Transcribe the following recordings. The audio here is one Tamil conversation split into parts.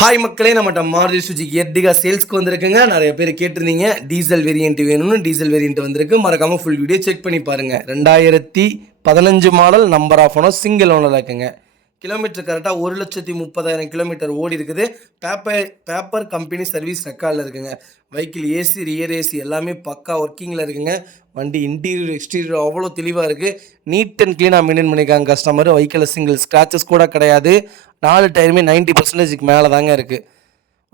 ஹாய் மக்களே, நம்மகிட்ட மாருதி சுஜுகி எர்டிகா சேல்ஸ்க்கு வந்திருக்குங்க. நிறைய பேர் கேட்டிருந்தீங்க டீசல் வேரியன்ட் வேணும்னு. டீசல் வேரியன்ட் வந்திருக்கு. மறக்காமல் ஃபுல் வீடியோ செக் பண்ணி பாருங்கள். 2015 model, number of owner, single ஓனராக இருக்குங்க. கிலோமீட்டர் கரெக்டாக 1,30,000 கிலோமீட்டர் ஓடி இருக்குது. பேப்பர் கம்பெனி சர்வீஸ் ரெக்கார்டில் இருக்குங்க. வெஹிக்கிள் ஏசி, ரியர் ஏசி எல்லாமே பக்கா ஒர்க்கிங்கில் இருக்குங்க. வண்டி இன்டீரியர் எக்ஸ்டீரியர் அவ்வளோ தெளிவாக இருக்குது. நீட் அண்ட் க்ளீனாக மெயின்டைன் பண்ணியிருக்காங்க கஸ்டமர். வெஹிக்கிளில் சிங்கிள் ஸ்க்ராச்சஸ் கூட கிடையாது. 4 டயருமே 90% மேலே தாங்க இருக்குது.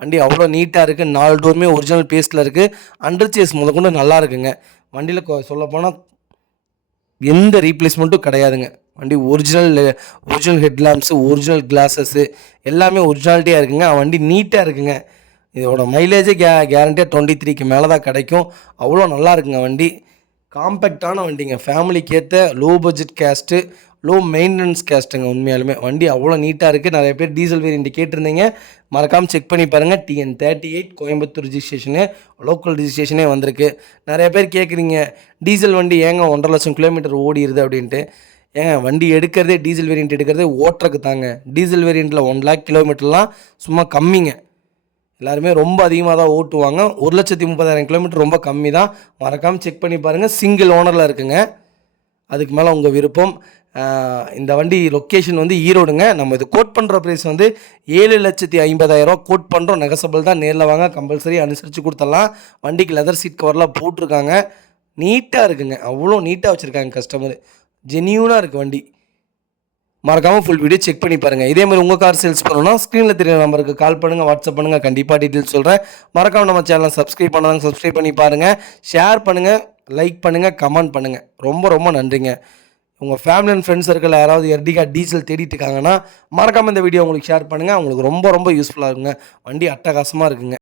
வண்டி அவ்வளோ நீட்டாக இருக்குது. 4 டோருமே ஒரிஜினல் பேஸ்ட்டில் இருக்குது. அண்டர் சேஸ் முதற்கொண்டு நல்லா இருக்குங்க. வண்டியில் சொல்லப்போனால் எந்த ரீப்ளேஸ்மெண்ட்டும் கிடையாதுங்க. வண்டி ஒரிஜினல் ஹெட்லாம்ப்ஸு, ஒரிஜினல் கிளாஸஸ்ஸு எல்லாமே ஒரிஜினாலிட்டியாக இருக்குங்க. வண்டி நீட்டாக இருக்குங்க. இதோட மைலேஜே கேரண்டியாக 23க்கு மேலே தான் கிடைக்கும். அவ்வளோ நல்லா இருக்குங்க வண்டி. காம்பேக்டான வண்டிங்க. ஃபேமிலிக்கு ஏற்ற low budget cost, low maintenance கேஸ்ட்டுங்க. உண்மையாலுமே வண்டி அவ்வளோ நீட்டாக இருக்குது. நிறைய பேர் டீசல் வேரியன்ட் கேட்டிருந்தீங்க. மறக்காமல் செக் பண்ணி பாருங்கள். TN38 கோயம்புத்தூர் ரிஜிஸ்ட்ரேஷனு, லோக்கல் ரிஜிஸ்ட்ரேஷனே வந்திருக்கு. நிறைய பேர் கேட்குறீங்க, டீசல் வண்டி ஏங்க 1.5 லட்சம் கிலோமீட்டர் ஓடிடுது அப்படின்ட்டு. ஏங்க வண்டி எடுக்கிறதே, டீசல் வேரியன்ட் எடுக்கிறதே ஓட்டுறக்கு தாங்க. டீசல் வேரியண்ட்டில் 1 லேக் கிலோமீட்டர்லாம் சும்மா கம்மிங்க. எல்லாருமே ரொம்ப அதிகமாக தான் ஓட்டுவாங்க. 1,30,000 கிலோமீட்டர் ரொம்ப கம்மி தான். மறக்காமல் செக் பண்ணி பாருங்கள். சிங்கிள் ஓனரில் இருக்குங்க. அதுக்கு மேலே உங்கள் விருப்பம். இந்த வண்டி லொக்கேஷன் வந்து ஈரோடுங்க. நம்ம இது கோட் பண்ணுற ப்ரைஸ் வந்து 7,50,000 கோட் பண்ணுறோம். நெகசபிள் தான். நேரில் வாங்க, கம்பல்சரி அனுசரித்து கொடுத்துடலாம். வண்டிக்கு லெதர் சீட் கவர்லாம் போட்டிருக்காங்க. நீட்டாக இருக்குங்க. அவ்வளோ நீட்டாக வச்சுருக்காங்க கஸ்டமர். ஜென்யூனாக இருக்குது வண்டி. மறக்காமல் ஃபுல் வீடியோ செக் பண்ணி பாருங்கள். இதேமாதிரி உங்கள் கார் சேல்ஸ் பண்ணணும்னா ஸ்க்ரீனில் தெரிய நம்பருக்கு கால் பண்ணுங்கள், வாட்ஸ்அப் பண்ணுங்கள். கண்டிப்பாக டீட்டெயில்ஸ் சொல்கிறேன். மறக்காமல் நம்ம சேனலை சப்ஸ்கிரைப் பண்ணாங்க, சப்ஸ்கிரைப் பண்ணி பாருங்கள். ஷேர் பண்ணுங்கள், லைக் பண்ணுங்கள், கமெண்ட் பண்ணுங்கள். ரொம்ப ரொம்ப நன்றிங்க. உங்கள் ஃபேமிலி அண்ட் ஃப்ரெண்ட்ஸ் சர்க்கிள் யாராவது எர்டிகா டீசல் தேடிட்டு இருக்காங்கன்னா மறக்காமல் இந்த வீடியோ உங்களுக்கு ஷேர் பண்ணுங்கள். அவங்களுக்கு ரொம்ப ரொம்ப யூஸ்ஃபுல்லாக இருக்குங்க. வண்டி அட்டகாசமாக இருக்குங்க.